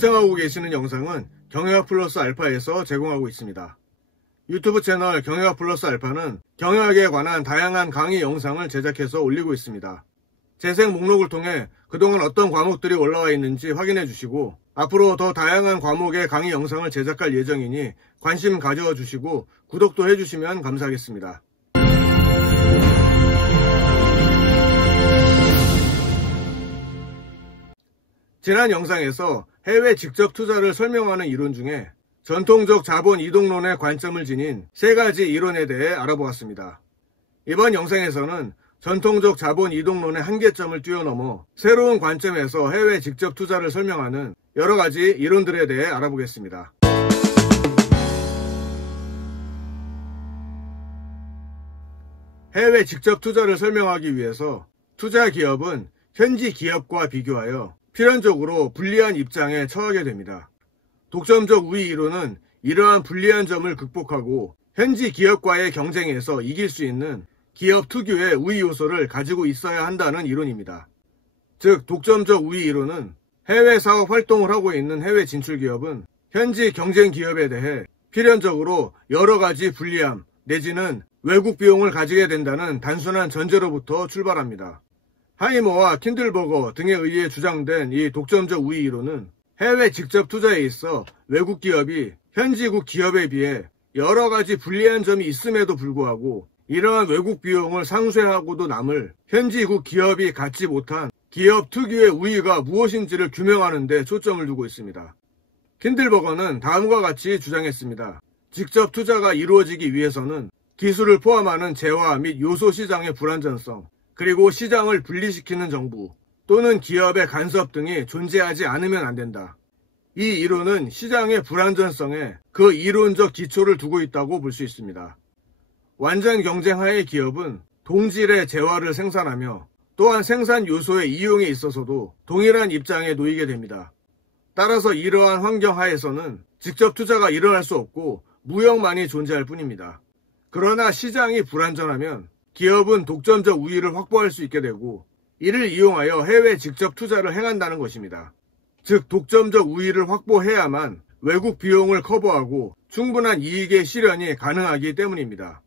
시청하고 계시는 영상은 경영학 플러스 알파에서 제공하고 있습니다. 유튜브 채널 경영학 플러스 알파는 경영학에 관한 다양한 강의 영상을 제작해서 올리고 있습니다. 재생 목록을 통해 그동안 어떤 과목들이 올라와 있는지 확인해 주시고 앞으로 더 다양한 과목의 강의 영상을 제작할 예정이니 관심 가져주시고 구독도 해주시면 감사하겠습니다. 지난 영상에서 해외 직접 투자를 설명하는 이론 중에 전통적 자본 이동론의 관점을 지닌 3가지 이론에 대해 알아보았습니다. 이번 영상에서는 전통적 자본 이동론의 한계점을 뛰어넘어 새로운 관점에서 해외 직접 투자를 설명하는 여러가지 이론들에 대해 알아보겠습니다. 해외 직접 투자를 설명하기 위해서 투자 기업은 현지 기업과 비교하여 필연적으로 불리한 입장에 처하게 됩니다. 독점적 우위 이론은 이러한 불리한 점을 극복하고 현지 기업과의 경쟁에서 이길 수 있는 기업 특유의 우위 요소를 가지고 있어야 한다는 이론입니다. 즉, 독점적 우위 이론은 해외 사업 활동을 하고 있는 해외 진출 기업은 현지 경쟁 기업에 대해 필연적으로 여러 가지 불리함 내지는 외국 비용을 가지게 된다는 단순한 전제로부터 출발합니다. 하이머와 킨들버거 등에 의해 주장된 이 독점적 우위 이론은 해외 직접 투자에 있어 외국 기업이 현지국 기업에 비해 여러 가지 불리한 점이 있음에도 불구하고 이러한 외국 비용을 상쇄하고도 남을 현지국 기업이 갖지 못한 기업 특유의 우위가 무엇인지를 규명하는 데 초점을 두고 있습니다. 킨들버거는 다음과 같이 주장했습니다. 직접 투자가 이루어지기 위해서는 기술을 포함하는 재화 및 요소 시장의 불안전성, 그리고 시장을 분리시키는 정부 또는 기업의 간섭 등이 존재하지 않으면 안 된다. 이 이론은 시장의 불안전성에 그 이론적 기초를 두고 있다고 볼 수 있습니다. 완전 경쟁하의 기업은 동질의 재화를 생산하며 또한 생산 요소의 이용에 있어서도 동일한 입장에 놓이게 됩니다. 따라서 이러한 환경 하에서는 직접 투자가 일어날 수 없고 무역만이 존재할 뿐입니다. 그러나 시장이 불안전하면 기업은 독점적 우위를 확보할 수 있게 되고 이를 이용하여 해외 직접 투자를 행한다는 것입니다. 즉, 독점적 우위를 확보해야만 외국 비용을 커버하고 충분한 이익의 실현이 가능하기 때문입니다.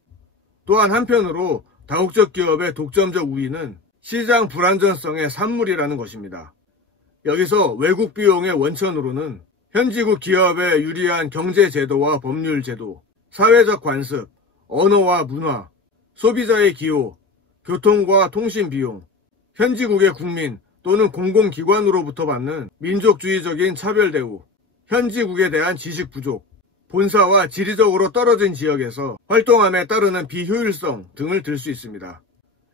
또한 한편으로 다국적 기업의 독점적 우위는 시장 불안전성의 산물이라는 것입니다. 여기서 외국 비용의 원천으로는 현지국 기업에 유리한 경제 제도와 법률 제도, 사회적 관습, 언어와 문화, 소비자의 기호, 교통과 통신 비용, 현지국의 국민 또는 공공기관으로부터 받는 민족주의적인 차별 대우, 현지국에 대한 지식 부족, 본사와 지리적으로 떨어진 지역에서 활동함에 따르는 비효율성 등을 들 수 있습니다.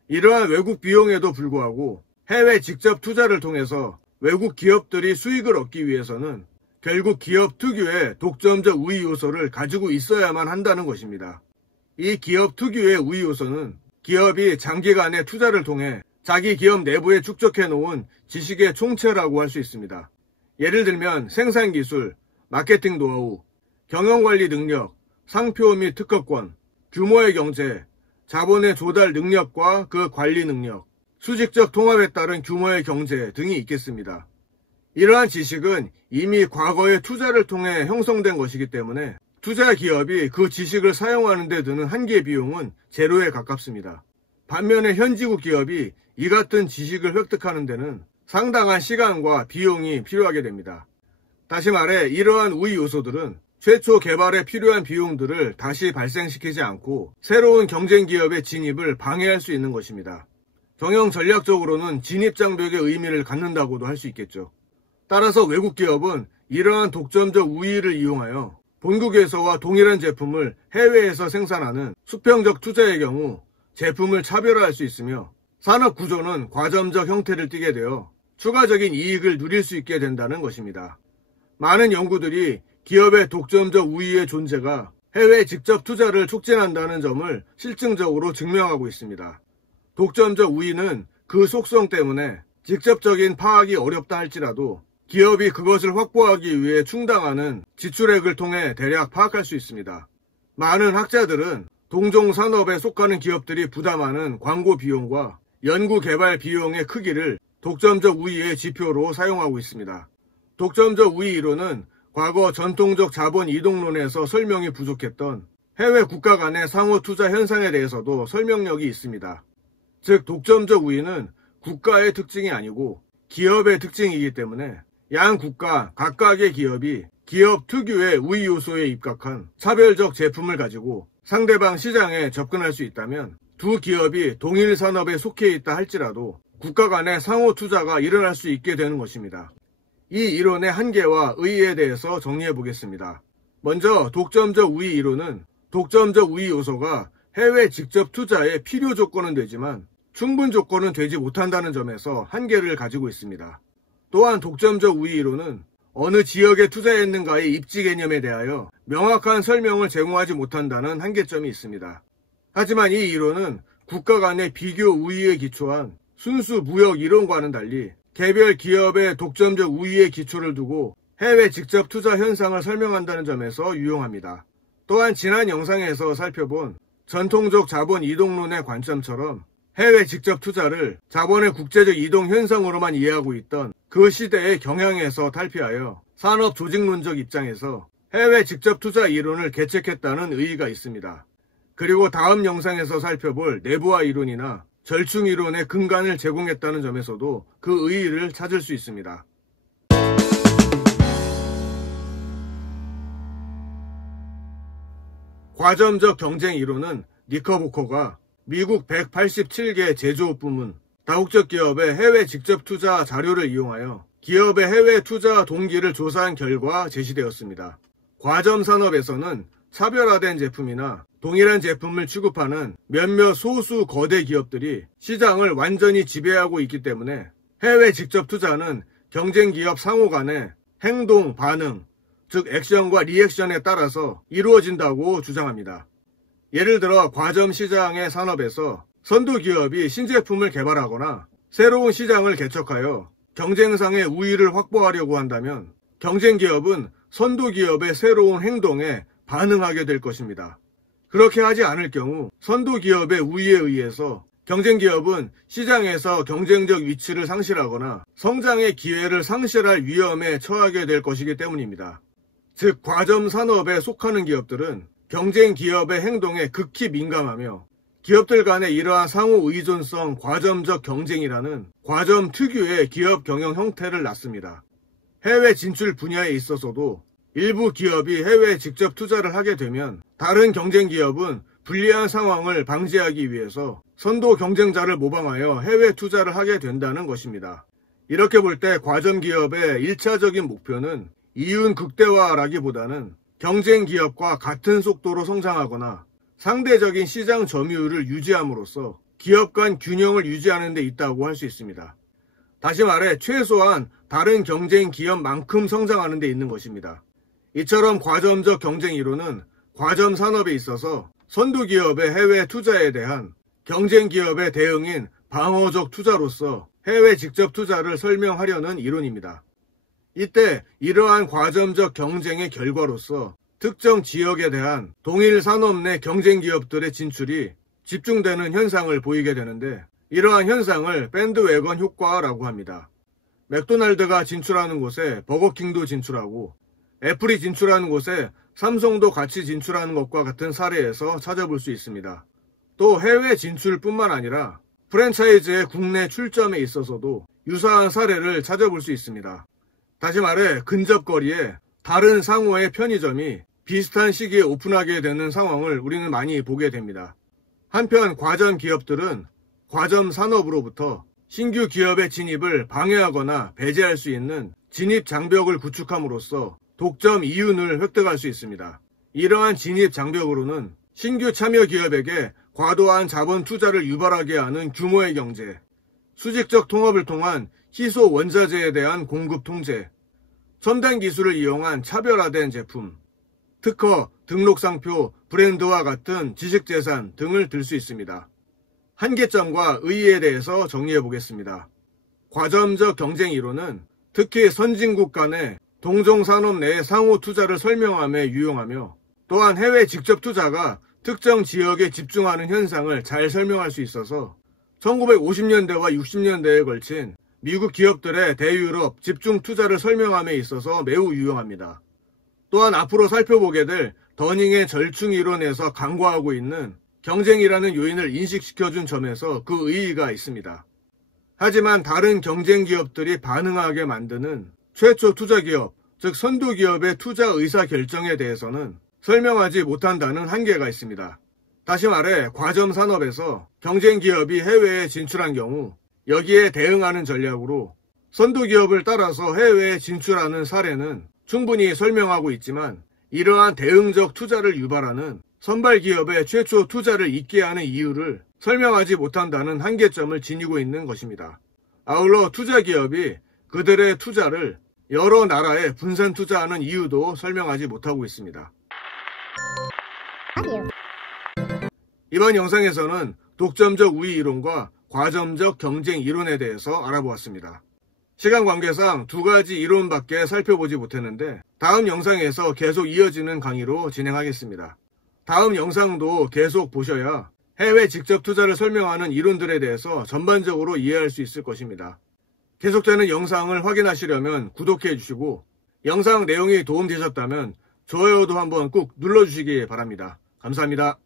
이러한 외국 비용에도 불구하고 해외 직접 투자를 통해서 외국 기업들이 수익을 얻기 위해서는 결국 기업 특유의 독점적 우위 요소를 가지고 있어야만 한다는 것입니다. 이 기업 특유의 우위 요소는 기업이 장기간의 투자를 통해 자기 기업 내부에 축적해 놓은 지식의 총체라고 할 수 있습니다. 예를 들면 생산기술, 마케팅 노하우, 경영관리 능력, 상표 및 특허권, 규모의 경제, 자본의 조달 능력과 그 관리 능력, 수직적 통합에 따른 규모의 경제 등이 있겠습니다. 이러한 지식은 이미 과거의 투자를 통해 형성된 것이기 때문에 투자 기업이 그 지식을 사용하는 데 드는 한계 비용은 제로에 가깝습니다. 반면에 현지국 기업이 이 같은 지식을 획득하는 데는 상당한 시간과 비용이 필요하게 됩니다. 다시 말해 이러한 우위 요소들은 최초 개발에 필요한 비용들을 다시 발생시키지 않고 새로운 경쟁 기업의 진입을 방해할 수 있는 것입니다. 경영 전략적으로는 진입장벽의 의미를 갖는다고도 할 수 있겠죠. 따라서 외국 기업은 이러한 독점적 우위를 이용하여 본국에서와 동일한 제품을 해외에서 생산하는 수평적 투자의 경우 제품을 차별화할 수 있으며 산업 구조는 과점적 형태를 띠게 되어 추가적인 이익을 누릴 수 있게 된다는 것입니다. 많은 연구들이 기업의 독점적 우위의 존재가 해외 직접 투자를 촉진한다는 점을 실증적으로 증명하고 있습니다. 독점적 우위는 그 속성 때문에 직접적인 파악이 어렵다 할지라도 기업이 그것을 확보하기 위해 충당하는 지출액을 통해 대략 파악할 수 있습니다. 많은 학자들은 동종 산업에 속하는 기업들이 부담하는 광고 비용과 연구 개발 비용의 크기를 독점적 우위의 지표로 사용하고 있습니다. 독점적 우위 이론은 과거 전통적 자본 이동론에서 설명이 부족했던 해외 국가 간의 상호 투자 현상에 대해서도 설명력이 있습니다. 즉, 독점적 우위는 국가의 특징이 아니고 기업의 특징이기 때문에 양 국가 각각의 기업이 기업 특유의 우위 요소에 입각한 차별적 제품을 가지고 상대방 시장에 접근할 수 있다면 두 기업이 동일 산업에 속해 있다 할지라도 국가 간의 상호 투자가 일어날 수 있게 되는 것입니다. 이 이론의 한계와 의의에 대해서 정리해 보겠습니다. 먼저 독점적 우위 이론은 독점적 우위 요소가 해외 직접 투자의 필요 조건은 되지만 충분 조건은 되지 못한다는 점에서 한계를 가지고 있습니다. 또한 독점적 우위 이론은 어느 지역에 투자했는가의 입지 개념에 대하여 명확한 설명을 제공하지 못한다는 한계점이 있습니다. 하지만 이 이론은 국가 간의 비교 우위에 기초한 순수 무역 이론과는 달리 개별 기업의 독점적 우위에 기초를 두고 해외 직접 투자 현상을 설명한다는 점에서 유용합니다. 또한 지난 영상에서 살펴본 전통적 자본 이동론의 관점처럼 해외 직접 투자를 자본의 국제적 이동 현상으로만 이해하고 있던 그 시대의 경향에서 탈피하여 산업 조직론적 입장에서 해외 직접 투자 이론을 개척했다는 의의가 있습니다. 그리고 다음 영상에서 살펴볼 내부화 이론이나 절충 이론의 근간을 제공했다는 점에서도 그 의의를 찾을 수 있습니다. 과점적 경쟁 이론은 니커보커가 미국 187개 제조업 부문, 다국적 기업의 해외 직접 투자 자료를 이용하여 기업의 해외 투자 동기를 조사한 결과 제시되었습니다. 과점 산업에서는 차별화된 제품이나 동일한 제품을 취급하는 몇몇 소수 거대 기업들이 시장을 완전히 지배하고 있기 때문에 해외 직접 투자는 경쟁 기업 상호 간의 행동, 반응, 즉 액션과 리액션에 따라서 이루어진다고 주장합니다. 예를 들어 과점 시장의 산업에서 선도 기업이 신제품을 개발하거나 새로운 시장을 개척하여 경쟁상의 우위를 확보하려고 한다면 경쟁 기업은 선도 기업의 새로운 행동에 반응하게 될 것입니다. 그렇게 하지 않을 경우 선도 기업의 우위에 의해서 경쟁 기업은 시장에서 경쟁적 위치를 상실하거나 성장의 기회를 상실할 위험에 처하게 될 것이기 때문입니다. 즉, 과점 산업에 속하는 기업들은 경쟁 기업의 행동에 극히 민감하며 기업들 간의 이러한 상호 의존성 과점적 경쟁이라는 과점 특유의 기업 경영 형태를 낳습니다. 해외 진출 분야에 있어서도 일부 기업이 해외에 직접 투자를 하게 되면 다른 경쟁 기업은 불리한 상황을 방지하기 위해서 선도 경쟁자를 모방하여 해외 투자를 하게 된다는 것입니다. 이렇게 볼 때 과점 기업의 1차적인 목표는 이윤 극대화라기보다는 경쟁 기업과 같은 속도로 성장하거나 상대적인 시장 점유율을 유지함으로써 기업 간 균형을 유지하는 데 있다고 할 수 있습니다. 다시 말해 최소한 다른 경쟁 기업만큼 성장하는 데 있는 것입니다. 이처럼 과점적 경쟁 이론은 과점 산업에 있어서 선도 기업의 해외 투자에 대한 경쟁 기업의 대응인 방어적 투자로서 해외 직접 투자를 설명하려는 이론입니다. 이때 이러한 과점적 경쟁의 결과로서 특정 지역에 대한 동일 산업 내 경쟁 기업들의 진출이 집중되는 현상을 보이게 되는데 이러한 현상을 밴드웨건 효과라고 합니다. 맥도날드가 진출하는 곳에 버거킹도 진출하고 애플이 진출하는 곳에 삼성도 같이 진출하는 것과 같은 사례에서 찾아볼 수 있습니다. 또 해외 진출뿐만 아니라 프랜차이즈의 국내 출점에 있어서도 유사한 사례를 찾아볼 수 있습니다. 다시 말해 근접거리에 다른 상호의 편의점이 비슷한 시기에 오픈하게 되는 상황을 우리는 많이 보게 됩니다. 한편 과점 기업들은 과점 산업으로부터 신규 기업의 진입을 방해하거나 배제할 수 있는 진입 장벽을 구축함으로써 독점 이윤을 획득할 수 있습니다. 이러한 진입 장벽으로는 신규 참여 기업에게 과도한 자본 투자를 유발하게 하는 규모의 경제, 수직적 통합을 통한 희소 원자재에 대한 공급 통제, 첨단 기술을 이용한 차별화된 제품, 특허, 등록상표, 브랜드와 같은 지식재산 등을 들 수 있습니다. 한계점과 의의에 대해서 정리해 보겠습니다. 과점적 경쟁 이론은 특히 선진국 간의 동종산업 내의 상호 투자를 설명함에 유용하며 또한 해외 직접 투자가 특정 지역에 집중하는 현상을 잘 설명할 수 있어서 1950년대와 60년대에 걸친 미국 기업들의 대유럽 집중 투자를 설명함에 있어서 매우 유용합니다. 또한 앞으로 살펴보게 될 더닝의 절충 이론에서 간과하고 있는 경쟁이라는 요인을 인식시켜준 점에서 그 의의가 있습니다. 하지만 다른 경쟁 기업들이 반응하게 만드는 최초 투자 기업, 즉 선도 기업의 투자 의사 결정에 대해서는 설명하지 못한다는 한계가 있습니다. 다시 말해 과점 산업에서 경쟁 기업이 해외에 진출한 경우 여기에 대응하는 전략으로 선도 기업을 따라서 해외에 진출하는 사례는 충분히 설명하고 있지만 이러한 대응적 투자를 유발하는 선발 기업의 최초 투자를 잊게 하는 이유를 설명하지 못한다는 한계점을 지니고 있는 것입니다. 아울러 투자 기업이 그들의 투자를 여러 나라에 분산 투자하는 이유도 설명하지 못하고 있습니다. 이번 영상에서는 독점적 우위 이론과 과점적 경쟁 이론에 대해서 알아보았습니다. 시간 관계상 두 가지 이론밖에 살펴보지 못했는데 다음 영상에서 계속 이어지는 강의로 진행하겠습니다. 다음 영상도 계속 보셔야 해외 직접 투자를 설명하는 이론들에 대해서 전반적으로 이해할 수 있을 것입니다. 계속되는 영상을 확인하시려면 구독해 주시고 영상 내용이 도움되셨다면 좋아요도 한번 꾹 눌러주시기 바랍니다. 감사합니다.